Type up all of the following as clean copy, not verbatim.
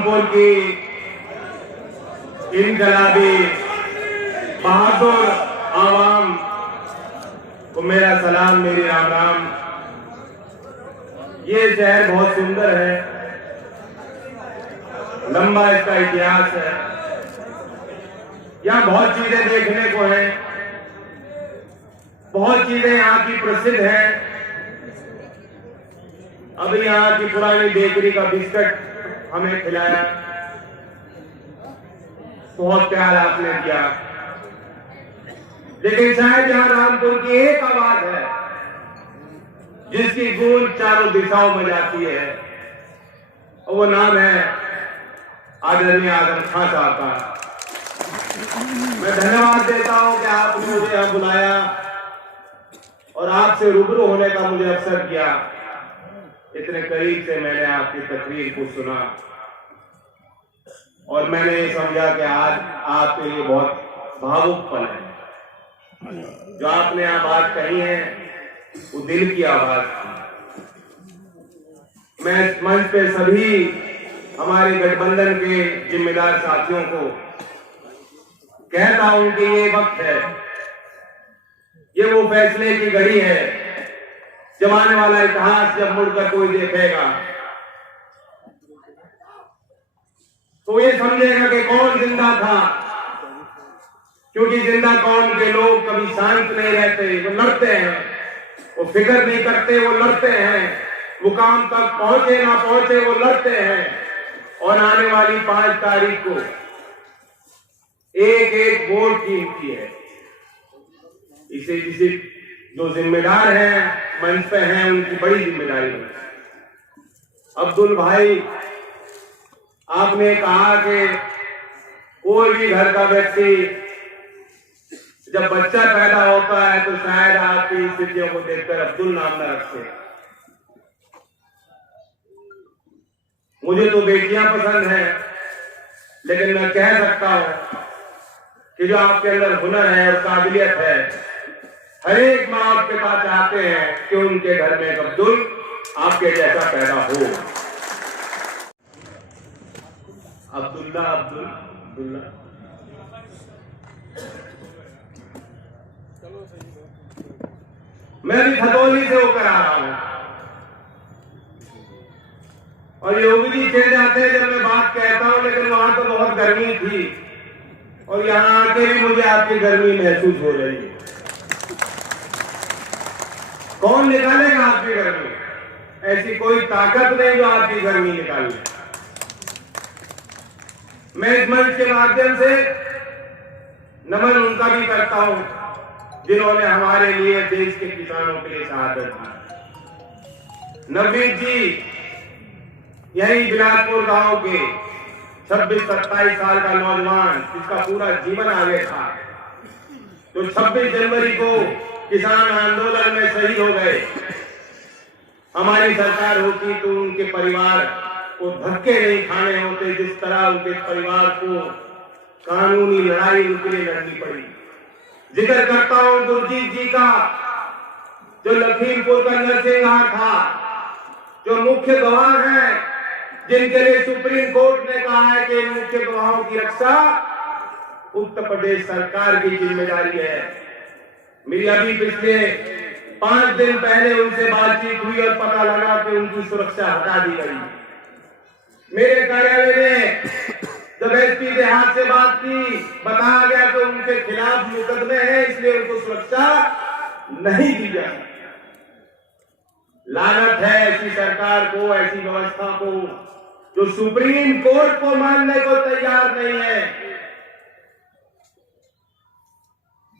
रामपुर की इनकलाबी बहादुर आवाम को मेरा सलाम, मेरी राम राम। ये शहर बहुत सुंदर है, लंबा इसका इतिहास है, यहाँ बहुत चीजें देखने को हैं, बहुत चीजें यहाँ की प्रसिद्ध हैं। अभी यहाँ की पुरानी बेकरी का बिस्किट हमें खिलाया, बहुत प्यार आपने किया। लेकिन शायद यहाँ रामपुर की एक आवाज है जिसकी गूंज चारों दिशाओं में जाती है, और वो नाम है आदरणीय आजम खान साहब का। मैं धन्यवाद देता हूं कि आपने मुझे यहां बुलाया और आपसे रूबरू होने का मुझे अवसर किया। इतने करीब से मैंने आपकी तकरीर को सुना और मैंने ये समझा कि आज आपके लिए बहुत भावुक पल है। जो आपने यहाँ बात कही है वो दिल की आवाज थी। मैं इस मंच पे सभी हमारे गठबंधन के जिम्मेदार साथियों को कहता हूं कि ये वक्त है, ये वो फैसले की घड़ी है जब आने वाला इतिहास जब मुड़कर कोई देखेगा तो ये समझेगा कि कौन जिंदा था, क्योंकि जिंदा कौम के लोग कभी शांत नहीं रहते, वो लड़ते हैं, वो फिक्र नहीं करते, वो लड़ते हैं, मुकाम तक पहुंचे ना पहुंचे वो लड़ते हैं। और आने वाली 5 तारीख को एक एक वोट कीमती है। इसे जिसे जो जिम्मेदार हैं मंच पे हैं उनकी बड़ी जिम्मेदारी है। अब्दुल भाई, आपने कहा कि कोई भी घर का व्यक्ति जब बच्चा पैदा होता है तो शायद आपकी स्थितियों को देखकर अब्दुल नाम न रखे। मुझे तो बेटियां पसंद हैं, लेकिन मैं कह सकता हूं कि जो आपके अंदर हुनर है और काबिलियत है, हर एक माँ और पिता चाहते हैं कि उनके घर में एक अब्दुल आपके जैसा पैदा हो। अब्दुल्ला मैं भी खतौली से होकर आ रहा हूं और योगी जी कह जाते हैं जब मैं बात कहता हूं, लेकिन वहां तो बहुत गर्मी थी और यहां आके भी मुझे आपकी गर्मी महसूस हो रही है। कौन निकालेगा आपकी गर्मी? ऐसी कोई ताकत नहीं जो आपकी गर्मी निकाले। मैं इस मंच के माध्यम से नमन उनका भी करता हूं जिन्होंने हमारे लिए, देश के किसानों के लिए शहादत दी। नवनीत जी यही बिलासपुर गांव के 26-27 साल का नौजवान जिसका पूरा जीवन आगे था, जो 26 जनवरी को किसान आंदोलन में शहीद हो गए। हमारी सरकार होती तो उनके परिवार को धक्के नहीं खाने होते, जिस तरह उनके परिवार को कानूनी लड़ाई उनके लिए लड़नी पड़ी। जिक्र करता हूं गुरजीत जी का, जो लखीमपुर का नरसिंहार था, जो मुख्य गवाह हैं, जिनके लिए सुप्रीम कोर्ट ने कहा है कि मुख्य गवाहों की रक्षा उत्तर प्रदेश सरकार की जिम्मेदारी है। मेरी अभी पिछले 5 दिन पहले उनसे बातचीत हुई और पता लगा कि उनकी सुरक्षा हटा दी गई। मेरे कार्यालय में जब एसपी देहात से बात की, बताया गया कि उनके खिलाफ मुकदमे हैं, इसलिए उनको सुरक्षा नहीं दी जाए। लानत है ऐसी सरकार को, ऐसी व्यवस्था को जो सुप्रीम कोर्ट को मानने को तैयार नहीं है।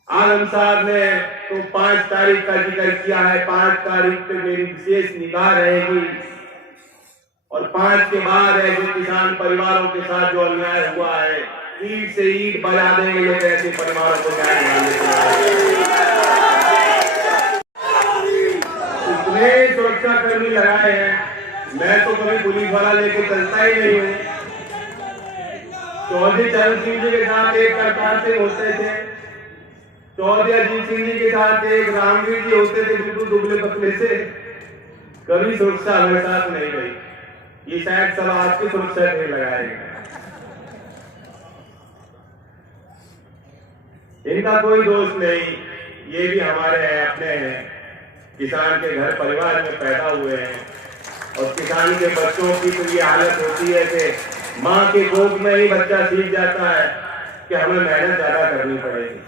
आलम साहब ने तो 5 तारीख का जिक्र किया है। 5 तारीख पे मेरी विशेष निगाह रहेगी और 5 के बाद है जो किसान परिवारों के साथ जो अन्याय हुआ है, ईंट से ईंट बजा देंगे, लेकिन ऐसे परिवारों को न्याय इतने सुरक्षा कर्मी लगाए हैं। मैं तो कभी पुलिस वाला लेके चलता ही नहीं हूँ। चौधरी चरण सिंह जी के साथ एक करतार सिंह होते थे, चौधरी अजीत सिंह जी के साथ एक रामवीर जी होते थे, बिल्कुल दुबले पतले से। कभी सुरक्षा हमारे साथ नहीं गई। ये शायद सब आपकी सुरक्षा नहीं लगाएगा। इनका कोई दोष नहीं, ये भी हमारे हैं, अपने हैं, किसान के घर परिवार में पैदा हुए हैं। और किसान के बच्चों की तो ये हालत होती है कि माँ के गोद में ही बच्चा सीख जाता है कि हमें मेहनत ज्यादा करनी पड़ेगी।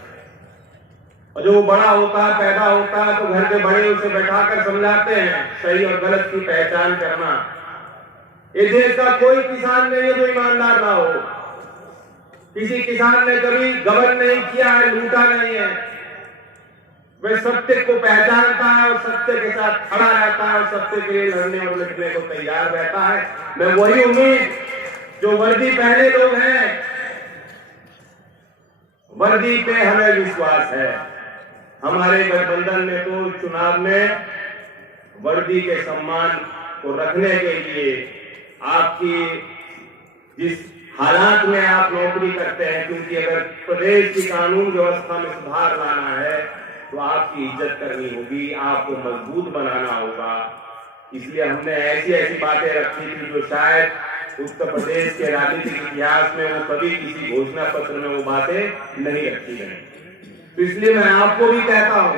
और जो बड़ा होता है, पैदा होता है, तो घर के बड़े उसे बैठाकर समझाते हैं सही और गलत की पहचान करना। इस देश का कोई किसान नहीं है जो ईमानदार ना हो। किसी किसान ने कभी गबन नहीं किया है, लूटा नहीं है। वह सत्य को पहचानता है और सत्य के साथ खड़ा रहता है और सत्य के लिए लड़ने और लड़ने को तैयार रहता है। मैं वही उम्मीद जो वर्दी पहने लोग हैं, वर्दी पे हमें विश्वास है। हमारे गठबंधन ने तो चुनाव में वर्दी के सम्मान को रखने के लिए आपकी जिस हालात में आप नौकरी करते हैं, क्योंकि अगर प्रदेश की कानून व्यवस्था में सुधार लाना है तो आपकी इज्जत करनी होगी, आपको मजबूत बनाना होगा। इसलिए हमने ऐसी ऐसी बातें रखी थी जो शायद उत्तर प्रदेश के राजनीतिक इतिहास में वो कभी किसी घोषणा पत्र में वो बातें नहीं रखी गई। तो इसलिए मैं आपको भी कहता हूं,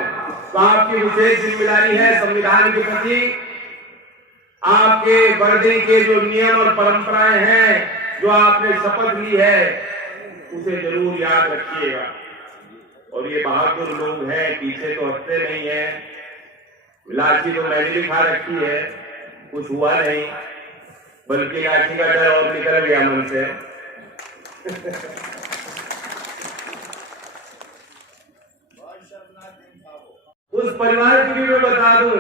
तो आपकी विशेष जिम्मेदारी है संविधान के प्रति, आपके वर्दी के जो नियम और परंपराएं हैं, जो आपने शपथ ली है, उसे जरूर याद रखिएगा। और ये बहादुर लोग हैं, पीछे तो हटते नहीं है। लाठी तो मैंने भी खा रखी है, कुछ हुआ नहीं, बल्कि लाठी का डर और निकल गया मन से। उस परिवार की भी मैं बता दूं,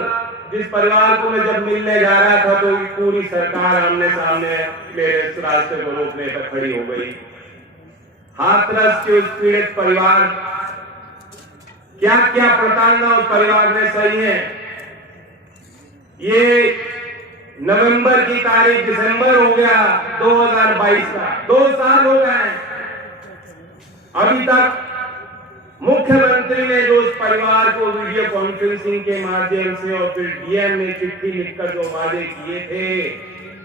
जिस परिवार को मैं जब मिलने जा रहा था तो पूरी सरकार आमने सामने मेरे इस रास्ते को रोकने पर खड़ी हो गई। हाथरस के उस पीड़ित परिवार, क्या क्या प्रताड़ना उस परिवार में सही है। ये नवंबर की तारीख दिसंबर हो गया 2022 का, 2 साल हो गए। अभी तक मुख्यमंत्री ने जो उस परिवार को वीडियो कॉन्फ्रेंसिंग के माध्यम से और फिर डीएम ने चिट्ठी लिखकर जो वादे किए थे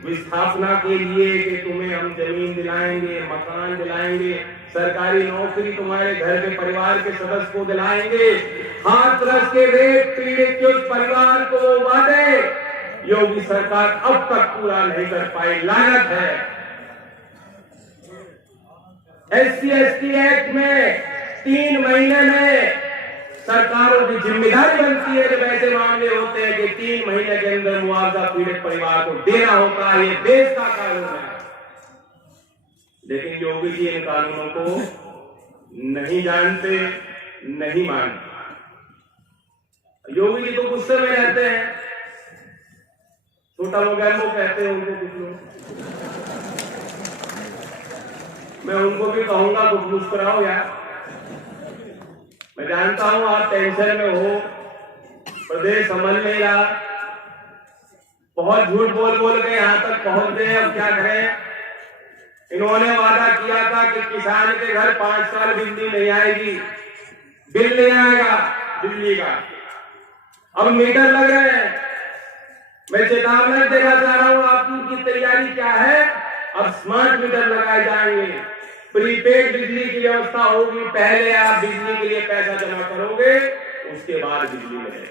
विस्थापना के लिए कि तुम्हें हम जमीन दिलाएंगे, मकान दिलाएंगे, सरकारी नौकरी तुम्हारे घर के परिवार के सदस्य को दिलाएंगे, हाथरस के रेप पीड़ित के उस परिवार को वो वादे योगी सरकार अब तक पूरा नहीं कर पाई। लानत है। SC/ST एक्ट में 3 महीने में सरकारों की जिम्मेदारी बनती है जब ऐसे मामले होते हैं कि 3 महीने के अंदर मुआवजा पीड़ित परिवार को देना होता है। ये देश का कानून है। लेकिन योगी जी इन कानूनों को नहीं जानते, नहीं मानते। योगी जी तो गुस्से में रहते हैं, छोटा मोगैम्बो कहते हैं उनको कुछ लोग। मैं उनको भी कहूंगा कुछ मुस्कुराओ यार। मैं जानता हूं आप टेंशन में हो, प्रदेश संभल नहीं रहा, बहुत झूठ बोल बोल के यहां तक पहुंच गए। अब क्या करें। इन्होंने वादा किया था कि किसान के घर 5 साल बिजली नहीं आएगी, बिल नहीं आएगा बिजली का। अब मीटर लग रहे हैं। मैं चेतावनी देना चाह रहा हूं, आपकी तैयारी क्या है। अब स्मार्ट मीटर लगाए जाएंगे, प्रीपेड बिजली की व्यवस्था होगी। पहले आप बिजली के लिए पैसा जमा करोगे, उसके बाद बिजली मिलेगी।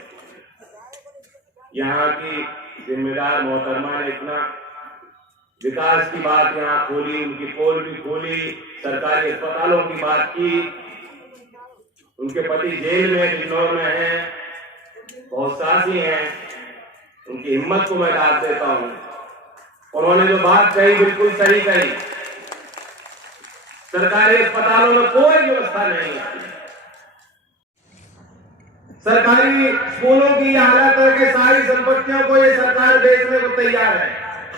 यहाँ की जिम्मेदार मोहतरमा ने इतना विकास की बात यहाँ खोली, उनकी पोल भी खोली, सरकारी अस्पतालों की बात की। उनके पति जेल में बिजनौर में हैं, बहुत साथी हैं, उनकी हिम्मत को मैं दाद देता हूं। उन्होंने जो बात कही बिल्कुल सही कही। सरकारी अस्पतालों में कोई व्यवस्था नहीं है। सरकारी स्कूलों की हालत है कि सारी संपत्तियों को ये सरकार बेचने को तैयार है।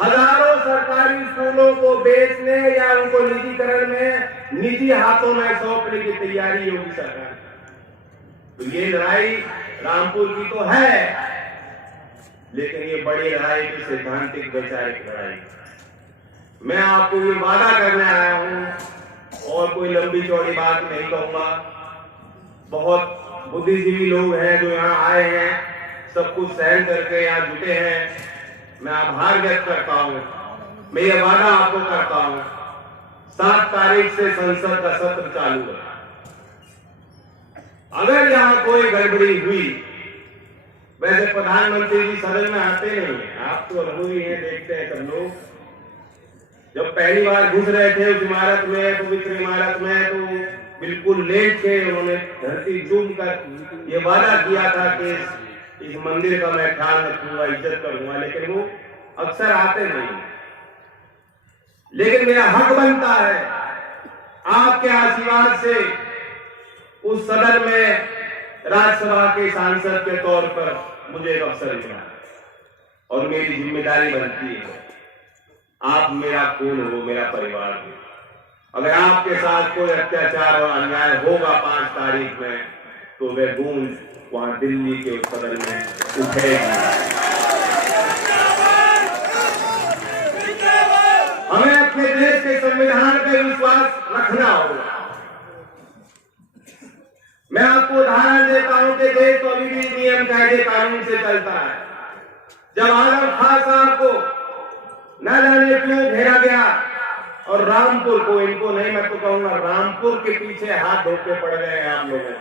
हजारों सरकारी स्कूलों को बेचने या उनको निजीकरण में निजी हाथों में सौंपने की तैयारी योगी सरकार। तो ये लड़ाई रामपुर की तो है, लेकिन ये बड़ी लड़ाई की सैद्धांतिक वैचारिक लड़ाई। मैं आपको ये वादा करने आया हूं और कोई लंबी चौड़ी बात नहीं कहूंगा। बहुत बुद्धिजीवी लोग हैं जो यहाँ आए हैं, सब कुछ सहन करके यहाँ जुटे हैं। मैं आभार व्यक्त करता हूं मैं ये वादा आपको करता हूं, 7 तारीख से संसद का सत्र चालू है। अगर यहां कोई गड़बड़ी हुई, वैसे प्रधानमंत्री जी सदन में आते नहीं है, आप तो अनुभवी हैं, देखते हैं सब लोग। जब पहली बार घुस रहे थे उस इमारत में, पवित्र इमारत में, तो बिल्कुल लेट थे। उन्होंने धरती चूम कर ये वादा किया था कि इस मंदिर का मैं ख्याल रखूंगा, इज्जत करूंगा, लेकिन वो अक्सर आते नहीं। लेकिन मेरा हक बनता है आपके आशीर्वाद से उस सदन में राज्यसभा के सांसद के तौर पर मुझे एक अवसर मिला और मेरी जिम्मेदारी बनती है। आप मेरा खून हो, मेरा परिवार हो। अगर आपके साथ कोई अत्याचार और अन्याय होगा 5 तारीख में, तो वह गूंज वहां दिल्ली के उस सदन में उठेगी। हमें अपने देश के संविधान पे विश्वास रखना होगा। मैं आपको उदाहरण देता हूं कि देश तो अभी भी नियम कायदे कानून से चलता है। जब आजम खान साहब को न जाने क्यों घेरा गया और रामपुर को, इनको नहीं मैं तो कहूंगा रामपुर के पीछे हाथ धो के पड़ गए हैं आप लोगों।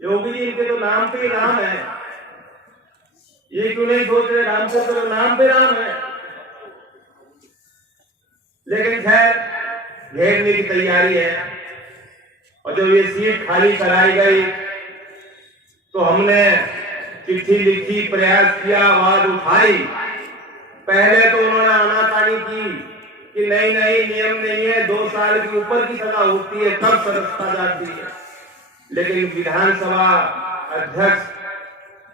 योगी जी इनके तो नाम पे ही राम है, ये क्यों नहीं सोच रहे रामपुर के तो नाम पे राम है। लेकिन खैर घेरने की तैयारी है। और जब ये सीट खाली कराई गई तो हमने चिट्ठी लिखी, प्रयास किया, आवाज उठाई। पहले तो उन्होंने आनाकानी की कि नहीं नहीं, नियम नहीं है, 2 साल के ऊपर की सजा होती है तब सदस्यता जाती है। लेकिन विधानसभा अध्यक्ष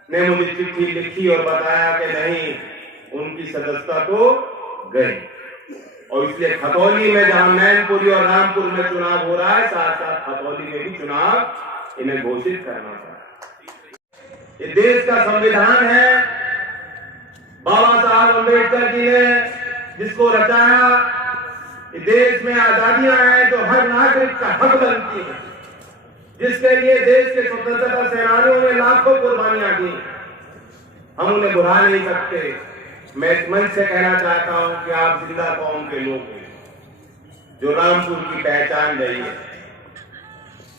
ने मुझे चिट्ठी लिखी और बताया कि नहीं, उनकी सदस्यता तो गई। और इसलिए खतौली में जहां मैनपुरी और रामपुर में चुनाव हो रहा है, साथ साथ खतौली में भी चुनाव इन्हें घोषित करना पड़ा। ये देश का संविधान है, बाबा साहब अम्बेडकर जी ने जिसको रचाया। इस देश में आजादियां हैं जो हर नागरिक का हक बनती है, जिसके लिए देश के स्वतंत्रता सेनानियों ने लाखों कुर्बानियां दी। हम उन्हें भुला नहीं सकते। मैं इस मंच से कहना चाहता हूं कि आप जिंदा कौम के लोग हैं, जो रामपुर की पहचान रही है,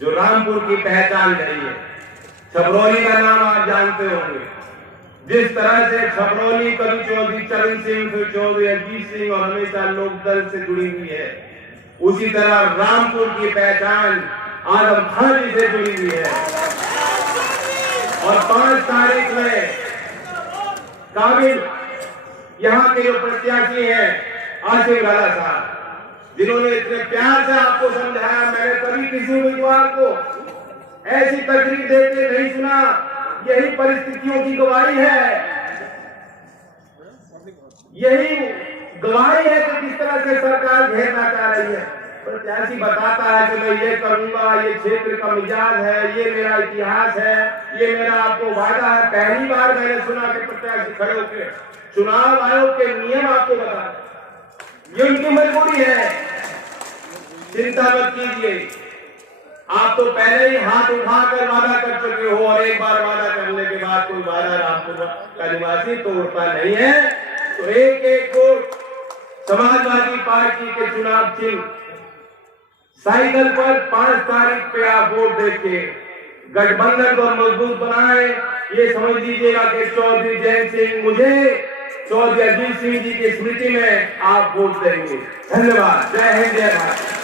जो रामपुर की पहचान रही है। छबरौली का नाम आप जानते होंगे। जिस तरह से छबरौली कवि चौधरी चरण सिंह, फिर चौधरी अजीत सिंह और हमेशा लोकदल से जुड़ी हुई है, उसी तरह रामपुर की पहचान आजम खान जी से जुड़ी हुई है। और 5 तारीख में काबिल यहाँ के जो प्रत्याशी हैं, आसिफ राजा साहब, जिन्होंने इतने प्यार से आपको समझाया, मैंने कभी किसी उम्मीदवार को ऐसी तकलीफ देते नहीं सुना। यही परिस्थितियों की गवाही है, यही गवाही है कि किस तरह से सरकार घेरना चाह रही है। प्रत्याशी बताता है कि मैं ये करूंगा, ये क्षेत्र का मिजाज है, ये मेरा इतिहास है, ये मेरा आपको वादा है। पहली बार मैंने सुना कि प्रत्याशी खड़े होकर चुनाव आयोग के नियम आपको बता, ये उनकी मजबूरी है। चिंता मत कीजिए, आप तो पहले ही हाथ उठाकर वादा कर चुके हो, और एक बार वादा करने के बाद कोई वादा रामपुर का निवासी तोड़ता नहीं है। तो एक एक वोट समाजवादी पार्टी के चुनाव चिन्ह साइकिल पर 5 तारीख पे आप वोट देके गठबंधन को मजबूत बनाए। ये समझ लीजिएगा कि चौधरी जयंत सिंह, मुझे चौधरी अजीत सिंह जी की स्मृति में आप वोट देंगे। धन्यवाद। जय हिंद, जय भारत।